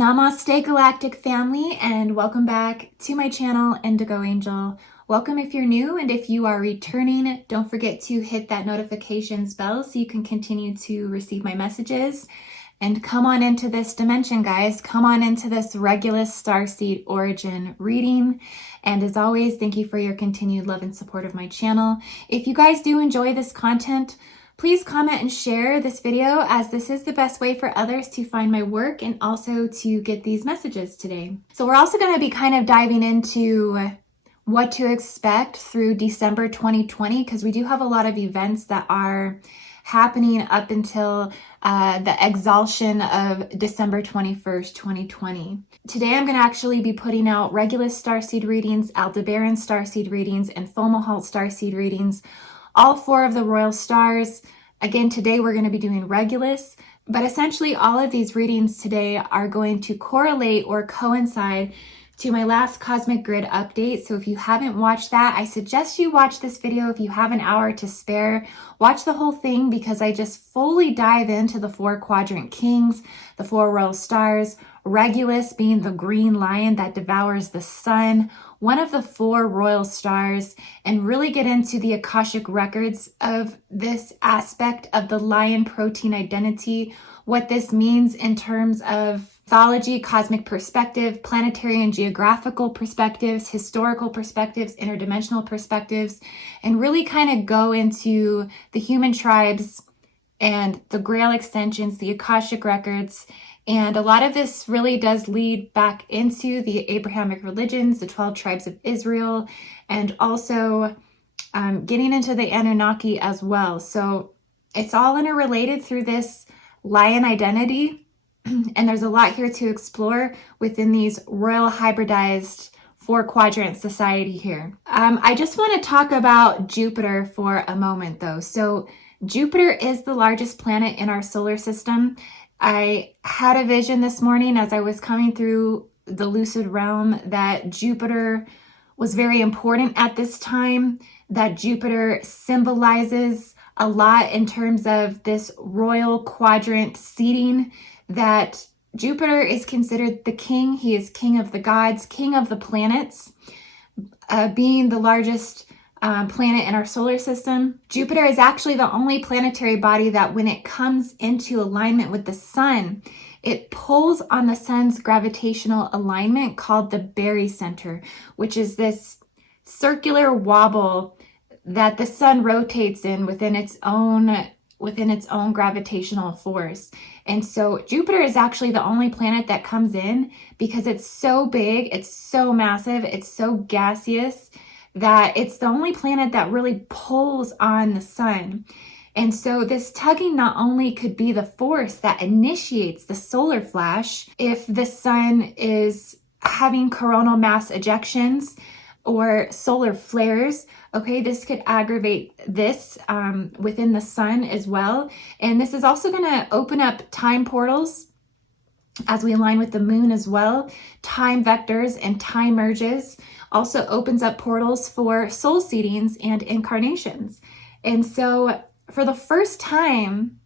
Namaste Galactic family, and welcome back to my channel, Indigo Angel. Welcome if you're new, and if you are returning, don't forget to hit that notifications bell so you can continue to receive my messages. And come on into this dimension, guys. Come on into this Regulus Starseed origin reading. And as always, thank you for your continued love and support of my channel. If you guys do enjoy this content, please comment and share this video, as this is the best way for others to find my work and also to get these messages today. So we're also going to be kind of diving into what to expect through December 2020, because we do have a lot of events that are happening up until the exaltation of December 21st, 2020. Today I'm going to actually be putting out Regulus Starseed readings, Aldebaran Starseed readings, and Fomalhaut Starseed readings, all four of the royal stars. Again, today we're going to be doing Regulus, but essentially all of these readings today are going to correlate or coincide to my last Cosmic Grid update. So if you haven't watched that, I suggest you watch this video. If you have an hour to spare, watch the whole thing, because I just fully dive into the 4 quadrant kings, the 4 royal stars, Regulus being the green lion that devours the sun, one of the 4 royal stars, and really get into the Akashic records of this aspect of the lion protein identity, what this means in terms of mythology, cosmic perspective, planetary and geographical perspectives, historical perspectives, interdimensional perspectives, and really kind of go into the human tribes and the Grail extensions, the Akashic records. And a lot of this really does lead back into the Abrahamic religions, the 12 tribes of Israel, and also getting into the Annunaki as well. So it's all interrelated through this lion identity. And there's a lot here to explore within these royal hybridized 4 quadrant society here. I just want to talk about Jupiter for a moment though. So Jupiter is the largest planet in our solar system. I had a vision this morning as I was coming through the lucid realm that Jupiter was very important at this time, that Jupiter symbolizes a lot in terms of this royal quadrant seating, that Jupiter is considered the king. He is king of the gods, king of the planets, being the largest planet in our solar system. Jupiter is actually the only planetary body that when it comes into alignment with the sun, it pulls on the sun's gravitational alignment called the barycenter, which is this circular wobble that the sun rotates in within its own gravitational force. And so Jupiter is actually the only planet that comes in because it's so big, it's so massive, it's so gaseous, that it's the only planet that really pulls on the sun. And so this tugging not only could be the force that initiates the solar flash if the sun is having coronal mass ejections or solar flares. Okay, this could aggravate this within the sun as well. And this is also going to open up time portals as we align with the moon as well. Time vectors and time merges also opens up portals for soul seedings and incarnations. And so for the first time,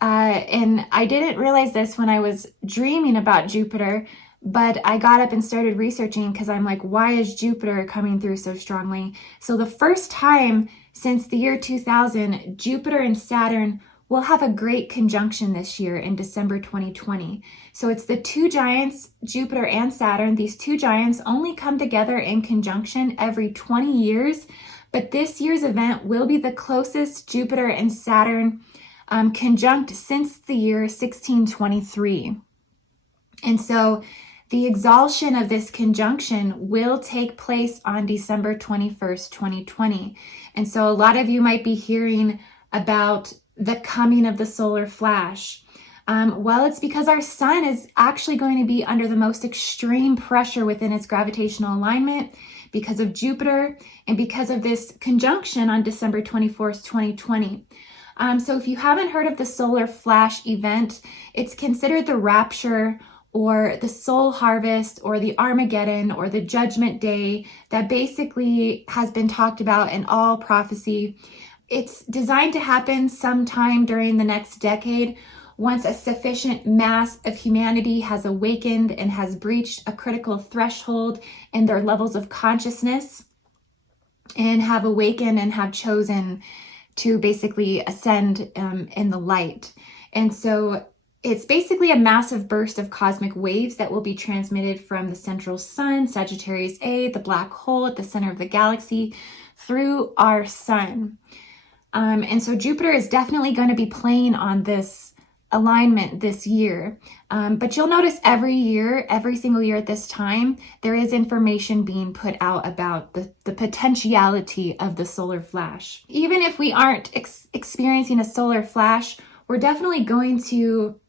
and I didn't realize this when I was dreaming about Jupiter, but I got up and started researching because I'm like, why is Jupiter coming through so strongly? So the first time since the year 2000, Jupiter and Saturn will have a great conjunction this year in December 2020. So it's the 2 giants, Jupiter and Saturn. These 2 giants only come together in conjunction every 20 years, but this year's event will be the closest Jupiter and Saturn conjunct since the year 1623. And so the exaltation of this conjunction will take place on December 21st, 2020. And so a lot of you might be hearing about the coming of the solar flash. Well, it's because our sun is actually going to be under the most extreme pressure within its gravitational alignment because of Jupiter and because of this conjunction on December 24th, 2020. So if you haven't heard of the solar flash event, it's considered the rapture or the soul harvest or the Armageddon or the judgment day that basically has been talked about in all prophecy. It's designed to happen sometime during the next decade, once a sufficient mass of humanity has awakened and has breached a critical threshold in their levels of consciousness and have awakened and have chosen to basically ascend in the light. And so it's basically a massive burst of cosmic waves that will be transmitted from the central sun, Sagittarius A, the black hole at the center of the galaxy, through our sun. And so Jupiter is definitely going to be playing on this alignment this year. But you'll notice every year, every single year at this time, there is information being put out about the potentiality of the solar flash. Even if we aren't experiencing a solar flash, we're definitely going to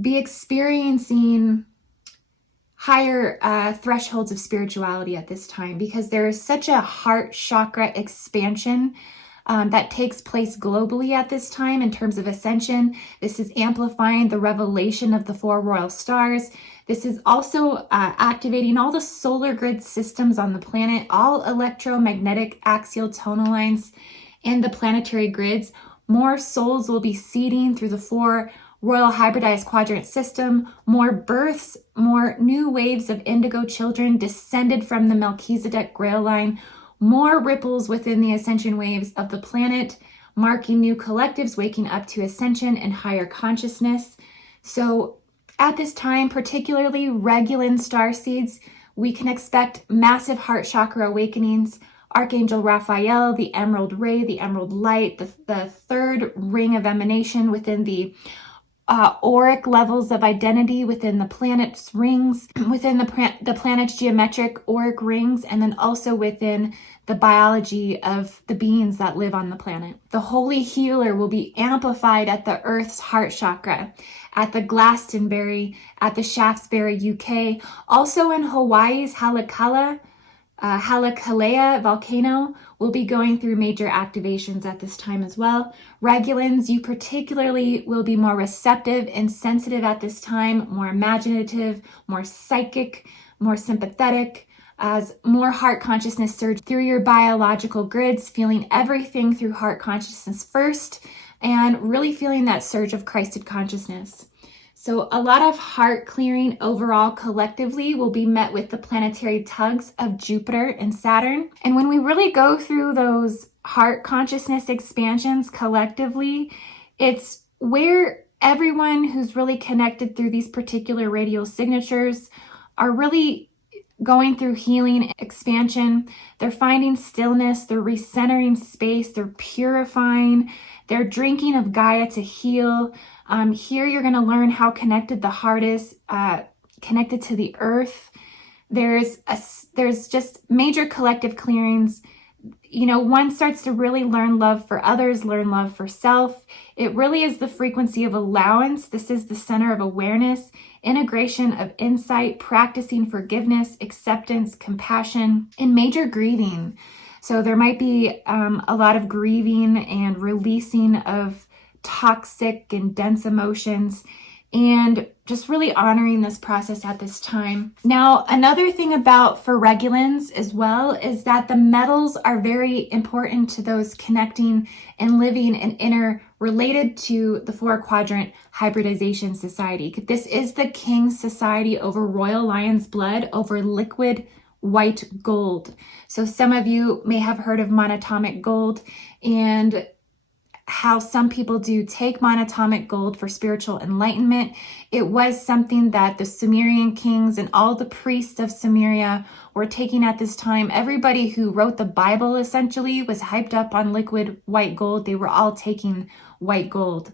be experiencing higher thresholds of spirituality at this time, because there is such a heart chakra expansion that takes place globally at this time in terms of ascension. This is amplifying the revelation of the four royal stars. This is also activating all the solar grid systems on the planet, all electromagnetic axial tonal lines and the planetary grids. More souls will be seeding through the four royal hybridized quadrant system, more births, more new waves of indigo children descended from the Melchizedek Grail line, more ripples within the ascension waves of the planet, marking new collectives waking up to ascension and higher consciousness. So at this time, particularly Regulan starseeds, we can expect massive heart chakra awakenings. Archangel Raphael, the emerald ray, the emerald light, the third ring of emanation within the auric levels of identity within the planet's rings, within the planet's geometric auric rings, and then also within the biology of the beings that live on the planet. The holy healer will be amplified at the Earth's heart chakra, at the Glastonbury, at the Shaftesbury, UK, also in Hawaii's Haleakala volcano will be going through major activations at this time as well. Regulans, you particularly will be more receptive and sensitive at this time, more imaginative, more psychic, more sympathetic, as more heart consciousness surge through your biological grids, feeling everything through heart consciousness first, and really feeling that surge of Christed consciousness. So a lot of heart clearing overall collectively will be met with the planetary tugs of Jupiter and Saturn. And when we really go through those heart consciousness expansions collectively, it's where everyone who's really connected through these particular radial signatures are really going through healing expansion. They're finding stillness, they're recentering space, they're purifying, they're drinking of Gaia to heal. Here you're going to learn how connected the heart is, connected to the earth. There's just major collective clearings. You know, one starts to really learn love for others, learn love for self. It really is the frequency of allowance. This is the center of awareness, integration of insight, practicing forgiveness, acceptance, compassion, and major grieving. So there might be a lot of grieving and releasing of toxic and dense emotions, and just really honoring this process at this time. Now, another thing about for Regulans as well is that the metals are very important to those connecting and living and interrelated to the four quadrant hybridization society. This is the king's society over royal lion's blood, over liquid white gold. So some of you may have heard of monatomic gold, and how some people do take monatomic gold for spiritual enlightenment. It was something that the Sumerian kings and all the priests of Sumeria were taking at this time. Everybody who wrote the Bible essentially was hyped up on liquid white gold. They were all taking white gold.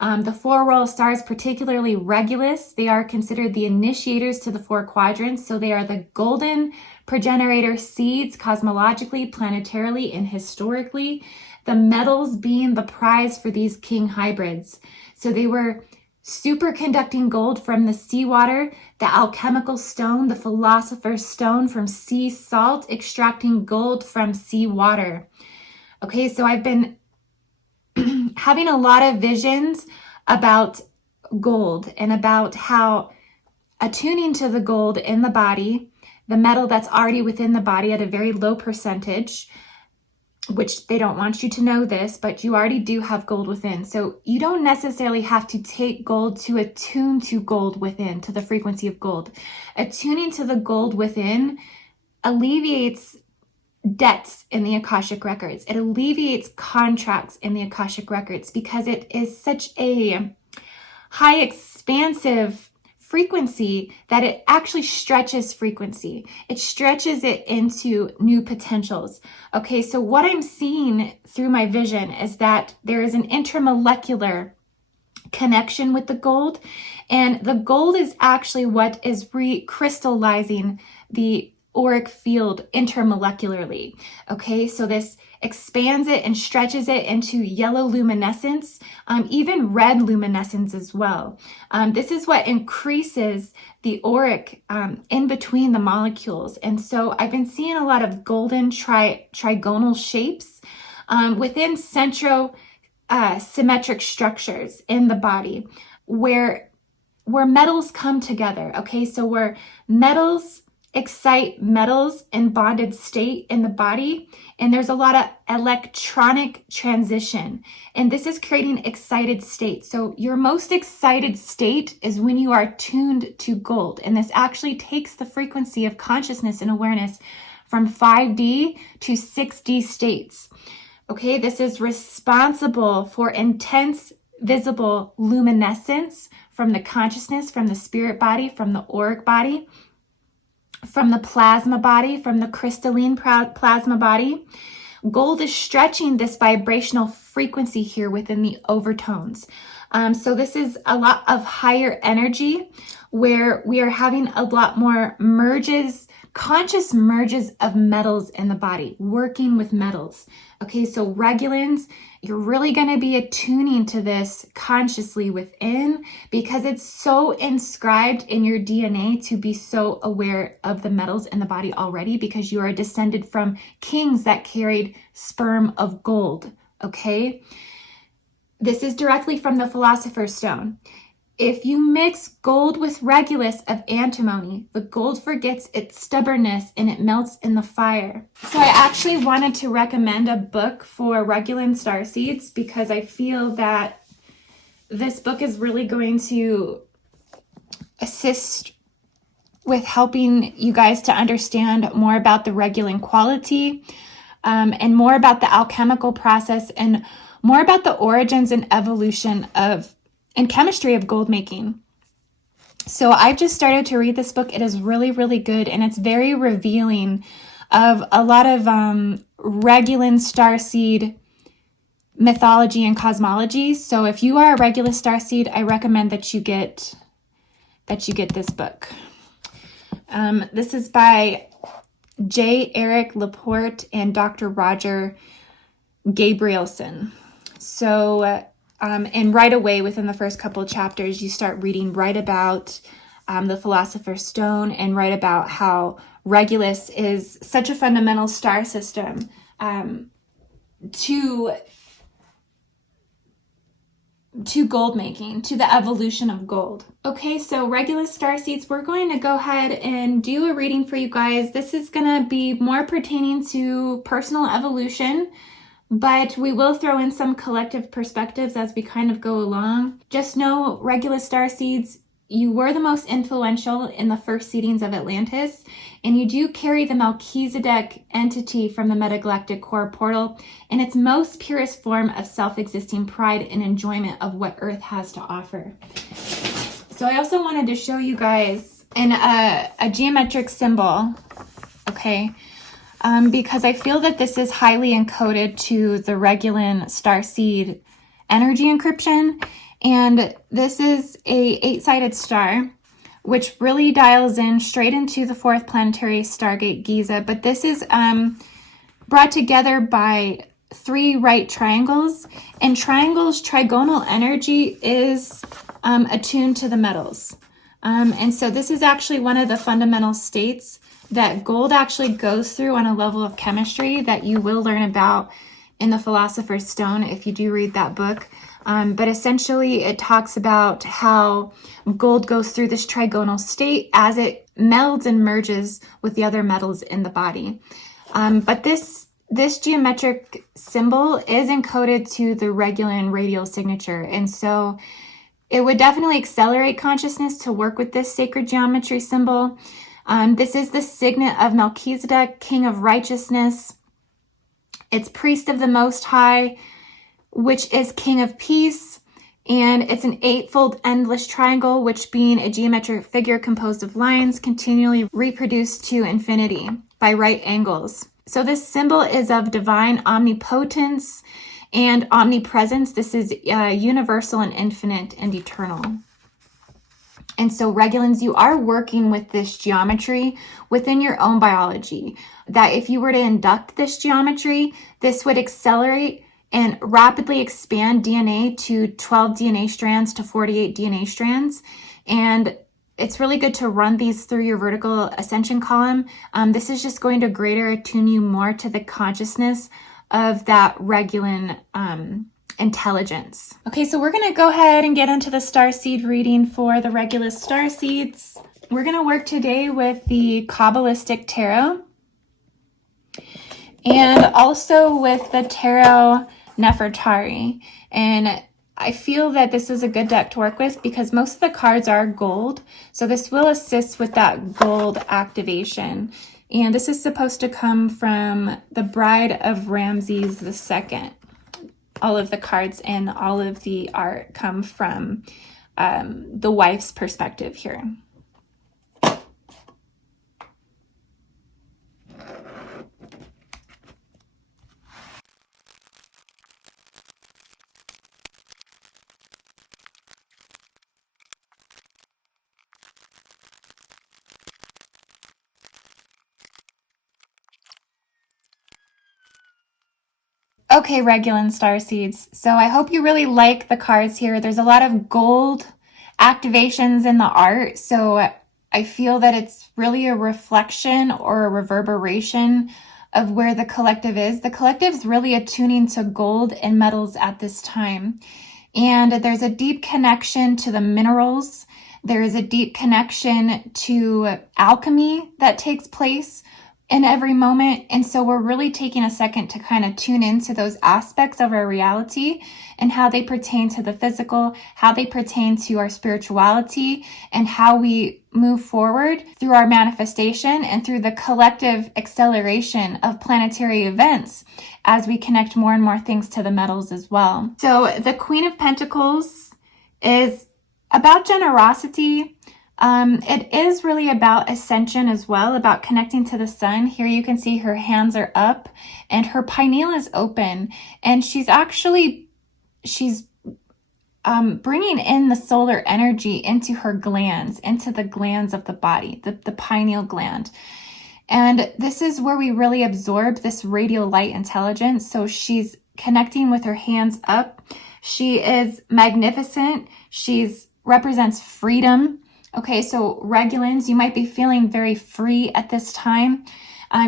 The four royal stars, particularly Regulus, they are considered the initiators to the four quadrants. So they are the golden progenitor seeds cosmologically, planetarily, and historically. The metals being the prize for these king hybrids. So they were superconducting gold from the seawater, the alchemical stone, the philosopher's stone from sea salt, extracting gold from seawater. Okay, so I've been having a lot of visions about gold and about how attuning to the gold in the body, the metal that's already within the body at a very low percentage, which they don't want you to know this, but you already do have gold within. So you don't necessarily have to take gold to attune to gold within, to the frequency of gold. Attuning to the gold within alleviates debts in the Akashic records. It alleviates contracts in the Akashic records because it is such a high expansive frequency that it actually stretches frequency. It stretches it into new potentials. Okay, so what I'm seeing through my vision is that there is an intermolecular connection with the gold, and the gold is actually what is recrystallizing the auric field intermolecularly. Okay, so this expands it and stretches it into yellow luminescence, even red luminescence as well. This is what increases the auric in between the molecules. And so I've been seeing a lot of golden trigonal shapes within symmetric structures in the body where metals come together. Okay, so where metals excite metals in bonded state in the body, and there's a lot of electronic transition, and this is creating excited state. So your most excited state is when you are tuned to gold, and this actually takes the frequency of consciousness and awareness from 5D to 6D states. Okay, this is responsible for intense visible luminescence from the consciousness, from the spirit body, from the auric body, from the plasma body, from the crystalline plasma body. Gold is stretching this vibrational frequency here within the overtones. So this is a lot of higher energy where we are having a lot more merges, conscious merges of metals in the body, working with metals. Okay, so Regulans, you're really going to be attuning to this consciously within because it's so inscribed in your DNA to be so aware of the metals in the body already, because you are descended from kings that carried sperm of gold. Okay, this is directly from the Philosopher's Stone. If you mix gold with Regulus of antimony, the gold forgets its stubbornness and it melts in the fire. So I actually wanted to recommend a book for Regulan starseeds because I feel that this book is really going to assist with helping you guys to understand more about the Regulan quality, and more about the alchemical process, and more about the origins and evolution of and chemistry of gold making. So I've just started to read this book. It is really, really good, and it's very revealing of a lot of Regulan starseed mythology and cosmology. So if you are a Regulus starseed, I recommend that you get this book. This is by J. Eric Laporte and Dr. Roger Gabrielson. So and right away within the first couple of chapters, you start reading right about the Philosopher's Stone and right about how Regulus is such a fundamental star system to gold making, to the evolution of gold. Okay, so Regulus starseeds, we're going to go ahead and do a reading for you guys. This is going to be more pertaining to personal evolution, but we will throw in some collective perspectives as we kind of go along. Just know, Regulus starseeds, you were the most influential in the first seedings of Atlantis, and you do carry the Melchizedek entity from the Metagalactic Core portal in its most purest form of self-existing pride and enjoyment of what Earth has to offer. So I also wanted to show you guys a geometric symbol, okay? Because I feel that this is highly encoded to the Regulan starseed energy encryption. And this is a 8-sided star, which really dials in straight into the fourth planetary Stargate Giza. But this is brought together by 3 right triangles. And triangles, trigonal energy is attuned to the metals. And so this is actually one of the fundamental states that gold actually goes through on a level of chemistry that you will learn about in the Philosopher's Stone if you do read that book. But essentially it talks about how gold goes through this trigonal state as it melds and merges with the other metals in the body. But this this geometric symbol is encoded to the Regulus radial signature. And so it would definitely accelerate consciousness to work with this sacred geometry symbol. This is the signet of Melchizedek, King of Righteousness. It's priest of the Most High, which is King of Peace. And it's an eightfold endless triangle, which being a geometric figure composed of lines continually reproduced to infinity by right angles. So this symbol is of divine omnipotence and omnipresence. This is universal and infinite and eternal. And so Regulans, you are working with this geometry within your own biology. That if you were to induct this geometry, this would accelerate and rapidly expand DNA to 12 DNA strands to 48 DNA strands. And it's really good to run these through your vertical ascension column. This is just going to greater attune you more to the consciousness of that Regulan intelligence. Okay, so we're going to go ahead and get into the starseed reading for the Regulus starseeds. We're going to work today with the Kabbalistic Tarot and also with the Tarot Nefertari. And I feel that this is a good deck to work with because most of the cards are gold. So this will assist with that gold activation. And this is supposed to come from the Bride of Ramses II. All of the cards and all of the art come from the wife's perspective here. Okay, Regulan starseeds. So I hope you really like the cards here. There's a lot of gold activations in the art. So I feel that it's really a reflection or a reverberation of where the collective is. The collective's really attuning to gold and metals at this time. And there's a deep connection to the minerals. There is a deep connection to alchemy that takes place in every moment. And so we're really taking a second to kind of tune into those aspects of our reality and how they pertain to the physical, how they pertain to our spirituality, and how we move forward through our manifestation and through the collective acceleration of planetary events as we connect more and more things to the metals as well. So the Queen of Pentacles is about generosity. It is really about ascension as well, about connecting to the sun. Here you can see her hands are up and her pineal is open, and she's bringing in the solar energy into her glands, into the glands of the body, the pineal gland. And this is where we really absorb this radial light intelligence. So she's connecting with her hands up. She is magnificent. She's represents freedom. Okay, so Regulans, you might be feeling very free at this time.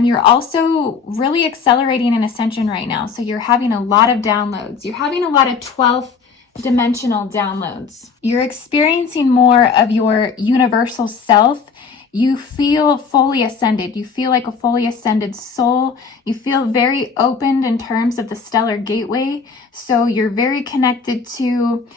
You're also really accelerating in ascension right now. So you're having a lot of downloads. You're having a lot of 12th dimensional downloads. You're experiencing more of your universal self. You feel fully ascended. You feel like a fully ascended soul. You feel very opened in terms of the stellar gateway. So you're very connected to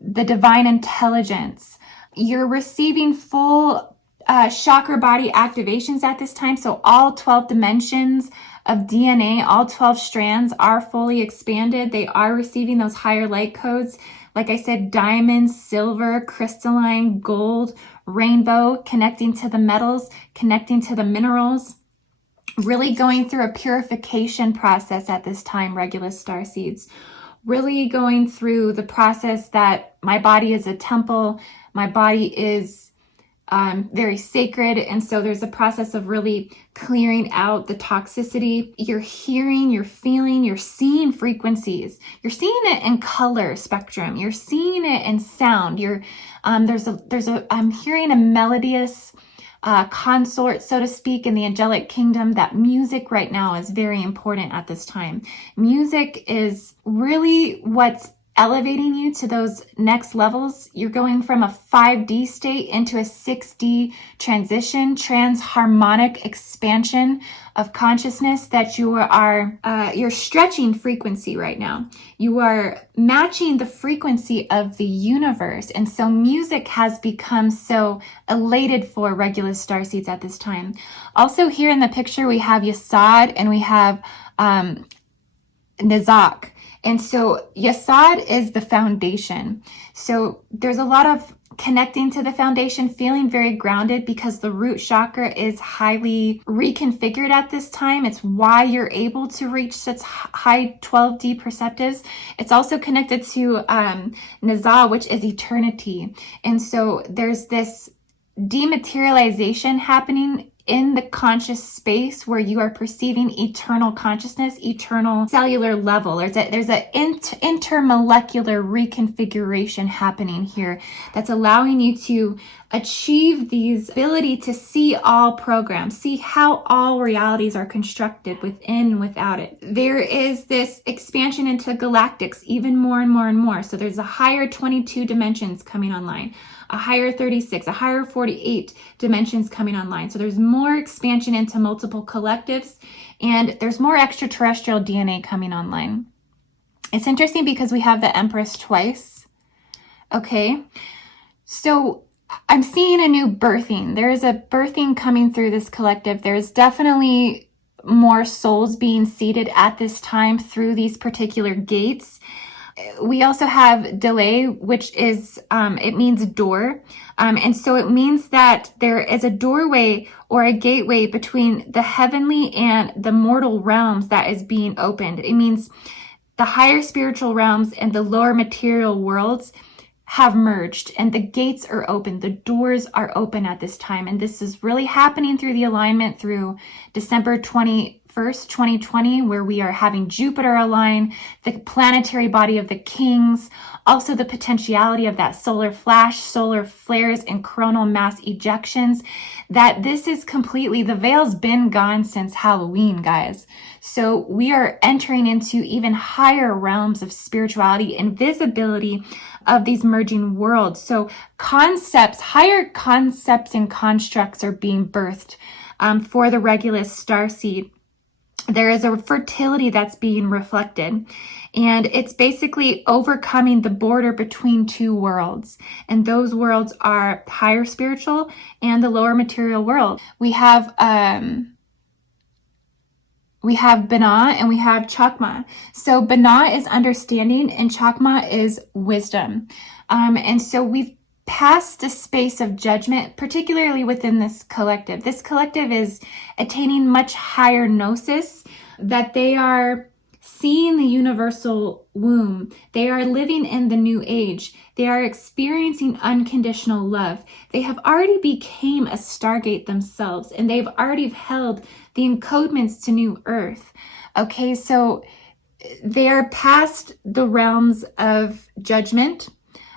the divine intelligence. You're receiving full chakra body activations at this time. So all 12 dimensions of DNA, all 12 strands are fully expanded. They are receiving those higher light codes. Like I said, diamond, silver, crystalline, gold, rainbow, connecting to the metals, connecting to the minerals. Really going through a purification process at this time, Regulus starseeds. Really going through the process that my body is a temple. My body is very sacred. And so there's a process of really clearing out the toxicity. You're hearing, you're feeling, you're seeing frequencies. You're seeing it in color spectrum. You're seeing it in sound. I'm hearing a melodious consort, so to speak, in the angelic kingdom. That music right now is very important at this time. Music is really what's elevating you to those next levels. You're going from a 5D state into a 6D transition, transharmonic expansion of consciousness, that you are, you're stretching frequency right now. You are matching the frequency of the universe. And so music has become so elated for Regulus starseeds at this time. Also here in the picture, we have Yesod and we have Nizak. And so Yesod is the foundation. So there's a lot of connecting to the foundation, feeling very grounded because the root chakra is highly reconfigured at this time. It's why you're able to reach such high 12D perceptives. It's also connected to Nizah, which is eternity. And so there's this dematerialization happening in the conscious space where you are perceiving eternal consciousness, eternal cellular level. There's an intermolecular reconfiguration happening here that's allowing you to achieve these ability to see all programs, see how all realities are constructed within and without it. There is this expansion into galactics even more and more and more. So there's a higher 22 dimensions coming online, a higher 36, a higher 48 dimensions coming online. So there's more expansion into multiple collectives, and there's more extraterrestrial DNA coming online. It's interesting because we have the Empress twice. Okay, so I'm seeing a new birthing. There is a birthing coming through this collective. There's definitely more souls being seeded at this time through these particular gates. We also have delay, which is, it means door. And so it means that there is a doorway or a gateway between the heavenly and the mortal realms that is being opened. It means the higher spiritual realms and the lower material worlds have merged and the gates are open. The doors are open at this time. And this is really happening through the alignment through December 21st, 2020, where we are having Jupiter align, the planetary body of the kings, also the potentiality of that solar flash, solar flares, and coronal mass ejections. That this is completely, the veil's been gone since Halloween, guys. So we are entering into even higher realms of spirituality and visibility of these merging worlds. So concepts, higher concepts and constructs are being birthed for the Regulus starseed. There is a fertility that's being reflected, and it's basically overcoming the border between two worlds, and those worlds are higher spiritual and the lower material world. We have Bina and we have Chakma. So Bina is understanding and Chakma is wisdom. And so we've past the space of judgment, particularly within this collective. This collective is attaining much higher gnosis, that they are seeing the universal womb. They are living in the new age. They are experiencing unconditional love. They have already became a Stargate themselves, and they've already held the encodements to new earth. Okay, so they are past the realms of judgment.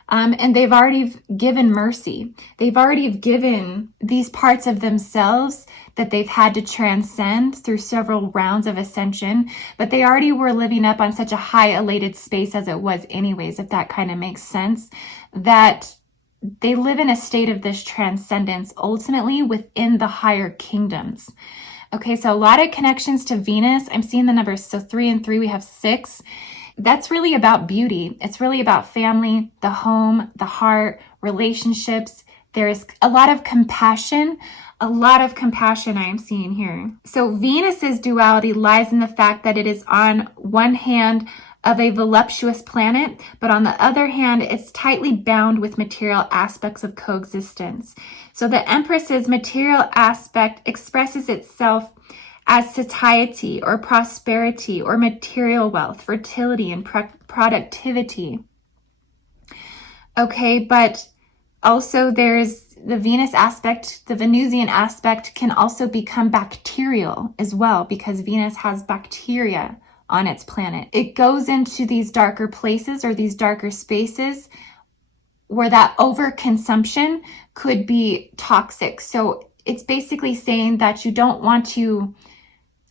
And they've already given mercy. They've already given these parts of themselves that they've had to transcend through several rounds of ascension, but they already were living up on such a high elated space as it was anyways, if that kind of makes sense, that they live in a state of this transcendence ultimately within the higher kingdoms. Okay, so a lot of connections to Venus. I'm seeing the numbers. So 3 and 3, we have 6. That's really about beauty. It's really about family, the home, the heart, relationships. There's a lot of compassion I am seeing here. So Venus's duality lies in the fact that it is on one hand of a voluptuous planet, but on the other hand, it's tightly bound with material aspects of coexistence. So the Empress's material aspect expresses itself as satiety or prosperity or material wealth, fertility and productivity. Okay, but also there's the Venus aspect, the Venusian aspect can also become bacterial as well, because Venus has bacteria on its planet. It goes into these darker places or these darker spaces where that overconsumption could be toxic. So it's basically saying that you don't want to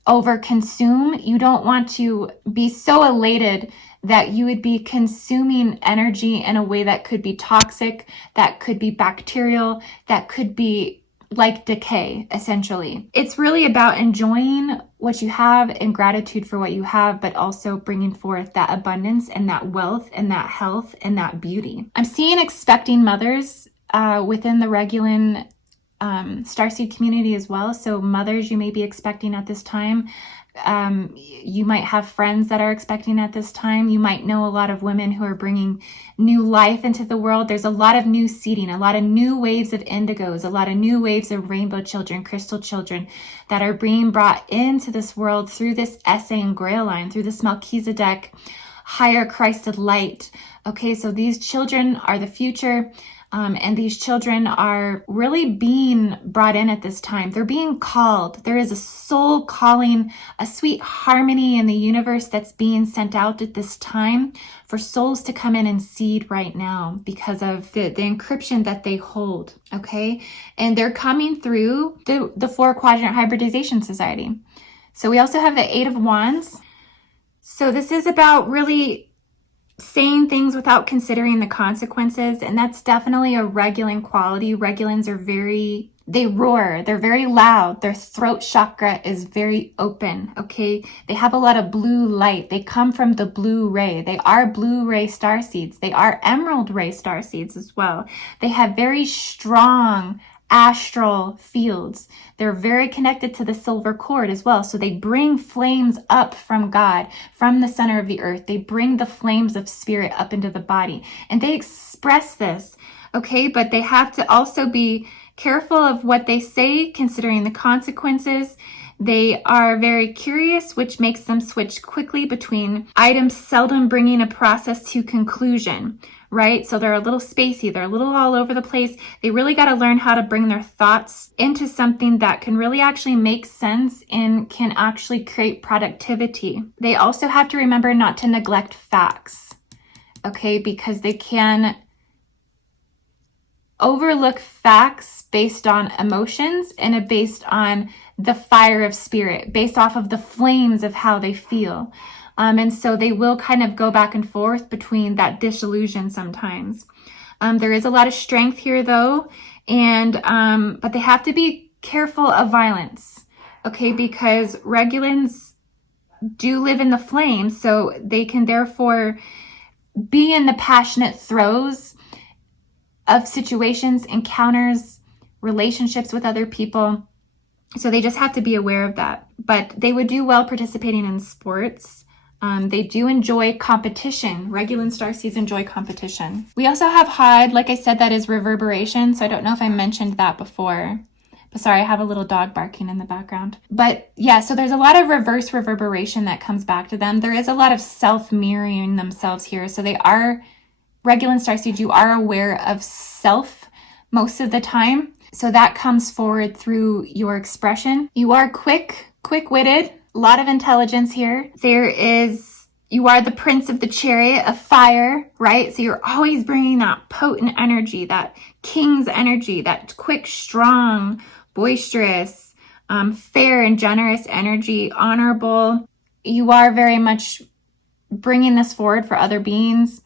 overconsume. You don't want to be so elated that you would be consuming energy in a way that could be toxic, that could be bacterial, that could be like decay, essentially. It's really about enjoying what you have and gratitude for what you have, but also bringing forth that abundance and that wealth and that health and that beauty. I'm seeing expecting mothers within the Regulan Starseed community as well. So mothers you may be expecting at this time. You might have friends that are expecting at this time. You might know a lot of women who are bringing new life into the world. There's a lot of new seeding, a lot of new waves of indigos, a lot of new waves of rainbow children, crystal children that are being brought into this world through this essay and grail line, through this Melchizedek higher Christed light. Okay, so these children are the future. And these children are really being brought in at this time. They're being called. There is a soul calling, a sweet harmony in the universe that's being sent out at this time for souls to come in and seed right now because of the encryption that they hold, okay? And they're coming through the 4-quadrant hybridization society. So we also have the 8 of Wands. So this is about really saying things without considering the consequences, and that's definitely a Regulan quality. Regulans are they roar, they're very loud, their throat chakra is very open, okay? They have a lot of blue light, they come from the blue ray, they are blue ray starseeds, they are emerald ray starseeds as well. They have very strong astral fields. They're very connected to the silver cord as well. So they bring flames up from God, from the center of the earth. They bring the flames of spirit up into the body and they express this. Okay. But they have to also be careful of what they say, considering the consequences. They are very curious, which makes them switch quickly between items, seldom bringing a process to conclusion. Right? So they're a little spacey. They're a little all over the place. They really got to learn how to bring their thoughts into something that can really actually make sense and can actually create productivity. They also have to remember not to neglect facts, okay? Because they can overlook facts based on emotions and based on the fire of spirit, based off of the flames of how they feel. And so they will kind of go back and forth between that disillusion sometimes. There is a lot of strength here though, and but they have to be careful of violence, okay? Because Regulans do live in the flames, so they can therefore be in the passionate throes of situations, encounters, relationships with other people. So they just have to be aware of that. But they would do well participating in sports. They do enjoy competition. Regulan starseeds enjoy competition. We also have Hod. Like I said, that is reverberation. So I don't know if I mentioned that before. But sorry, I have a little dog barking in the background. But yeah, so there's a lot of reverse reverberation that comes back to them. There is a lot of self-mirroring themselves here. So they are, Regulan starseeds, you are aware of self most of the time. So that comes forward through your expression. You are quick-witted. A lot of intelligence here. You are the prince of the chariot of fire, right? So you're always bringing that potent energy, that king's energy, that quick, strong, boisterous, fair and generous energy, honorable. You are very much bringing this forward for other beings.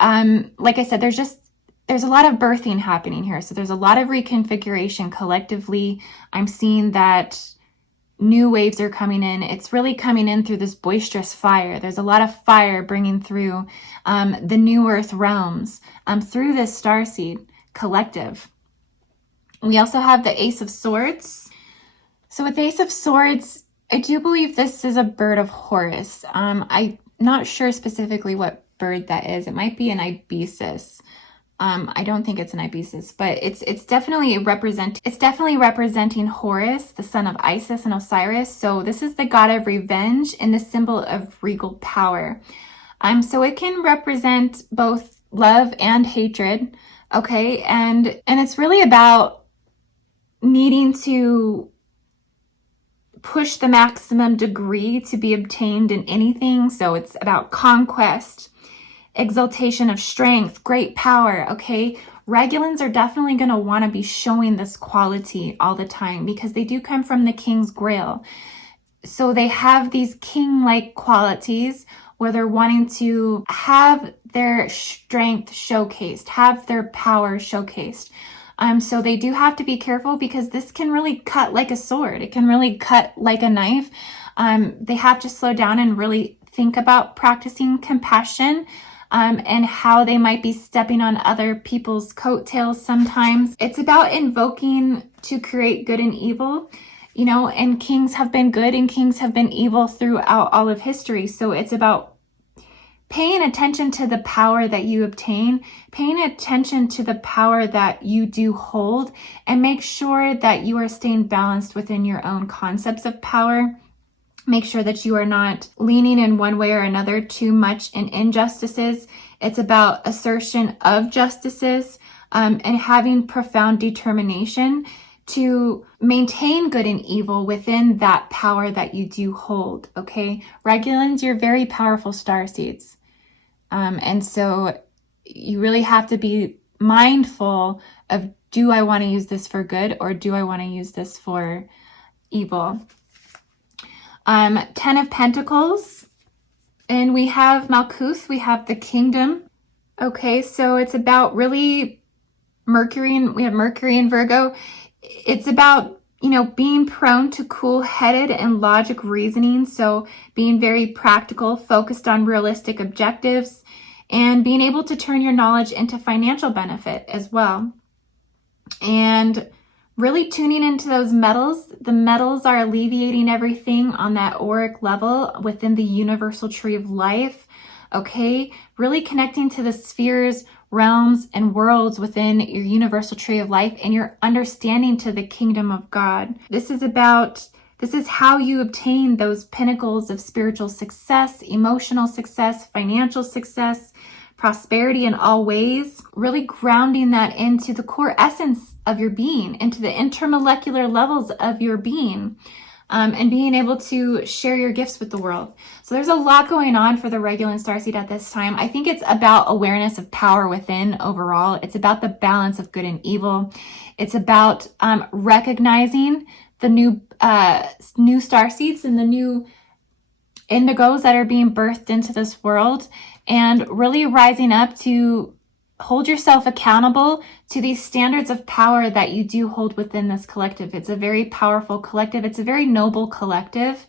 Like I said, there's a lot of birthing happening here. So there's a lot of reconfiguration collectively. I'm seeing that new waves are coming in. It's really coming in through this boisterous fire. There's a lot of fire bringing through the new earth realms through this starseed collective. We also have the Ace of Swords. So with Ace of Swords, I do believe this is a bird of Horus. I'm not sure specifically what bird that is. It might be an ibisis. I don't think it's an ibisis, but it's definitely representing Horus, the son of Isis and Osiris. So this is the god of revenge and the symbol of regal power. So it can represent both love and hatred. Okay, and it's really about needing to push the maximum degree to be obtained in anything. So it's about conquest, exaltation of strength, great power, okay? Regulans are definitely going to want to be showing this quality all the time because they do come from the King's Grail. So they have these king-like qualities where they're wanting to have their strength showcased, have their power showcased. So they do have to be careful because this can really cut like a sword. It can really cut like a knife. They have to slow down and really think about practicing compassion, and how they might be stepping on other people's coattails sometimes. It's about invoking to create good and evil, and kings have been good and kings have been evil throughout all of history. So it's about paying attention to the power that you obtain, paying attention to the power that you do hold, and make sure that you are staying balanced within your own concepts of power. Make sure that you are not leaning in one way or another too much in injustices. It's about assertion of justices, and having profound determination to maintain good and evil within that power that you do hold, okay? Regulans, you're very powerful starseeds. And so you really have to be mindful of, do I want to use this for good or do I want to use this for evil? 10 of Pentacles, and we have Malkuth, we have the Kingdom. Okay, so it's about really we have Mercury in Virgo. It's about, being prone to cool-headed and logic reasoning. So being very practical, focused on realistic objectives, and being able to turn your knowledge into financial benefit as well. And really tuning into those metals. The metals are alleviating everything on that auric level within the universal tree of life. Okay, really connecting to the spheres, realms, and worlds within your universal tree of life and your understanding to the kingdom of God. This is how you obtain those pinnacles of spiritual success, emotional success, financial success, prosperity in all ways, really grounding that into the core essence of your being, into the intermolecular levels of your being, and being able to share your gifts with the world. So there's a lot going on for the Regulus Starseed at this time. I think it's about awareness of power within overall. It's about the balance of good and evil. It's about recognizing the new starseeds and the new indigos that are being birthed into this world, and really rising up to hold yourself accountable to these standards of power that you do hold within this collective. It's a very powerful collective. It's a very noble collective.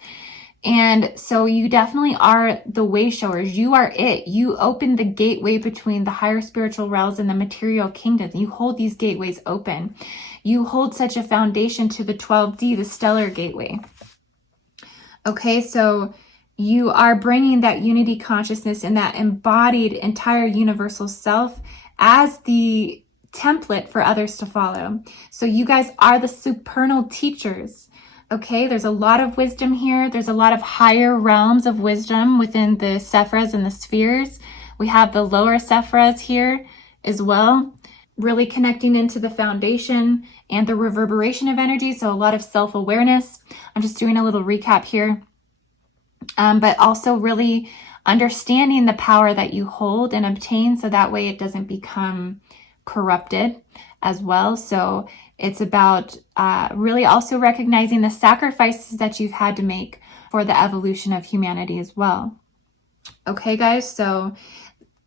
And so you definitely are the way showers. You are it. You open the gateway between the higher spiritual realms and the material kingdom. You hold these gateways open. You hold such a foundation to the 12D, the stellar gateway. Okay, so you are bringing that unity consciousness and that embodied entire universal self as the template for others to follow. So you guys are the supernal teachers. Okay, there's a lot of wisdom here. There's a lot of higher realms of wisdom within the Sephiras and the spheres. We have the lower Sephiras here as well, really connecting into the foundation and the reverberation of energy. So a lot of self-awareness. I'm just doing a little recap here. But also really understanding the power that you hold and obtain, so that way it doesn't become corrupted as well. So it's about really also recognizing the sacrifices that you've had to make for the evolution of humanity as well. Okay, guys, so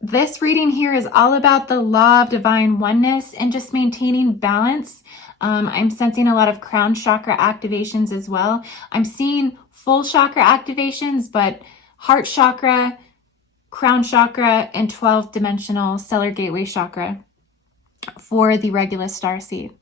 this reading here is all about the law of divine oneness and just maintaining balance. I'm sensing a lot of crown chakra activations as well. I'm seeing full chakra activations, but heart chakra, crown chakra, and 12th dimensional stellar gateway chakra for the Regulus Starseed.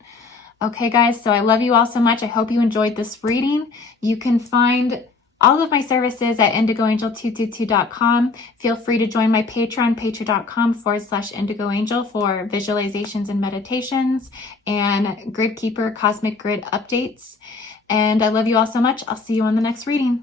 Okay, guys, so I love you all so much. I hope you enjoyed this reading. You can find all of my services at indigoangel222.com. Feel free to join my Patreon, patreon.com/indigoangel for visualizations and meditations and Grid Keeper cosmic grid updates. And I love you all so much. I'll see you on the next reading.